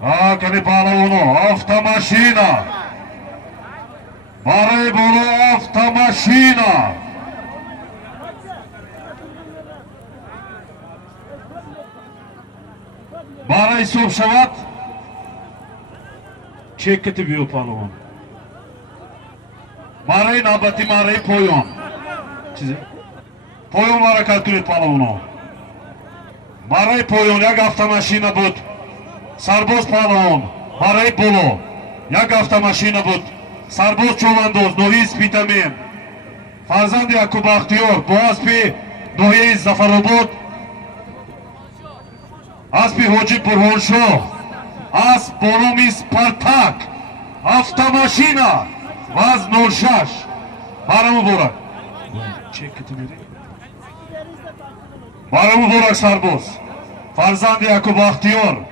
Кани палавону, автомашина. Барои боло автомашина. Барои ҳисоб шавад. Чек кати биё палавон. Барои навбати марраи поён. Поён ҳаракат кунед палавоно. Барои поён як автомашина буд. Сарбоз палавон. Барои боло як автомашина буд. Сарбоз човандоз ноҳияи Спитамен. Фарзанди Якуб Бахтиёр бо аспи ноҳияи Зафаробод. Аспи Ҳоҷи Бурҳоншоҳ. Асп бо номи Спартак. Автомашина. Ваз 06. Бара муборак. Бара муборак сарбоз. Фарзанди Якуб Бахтиёр.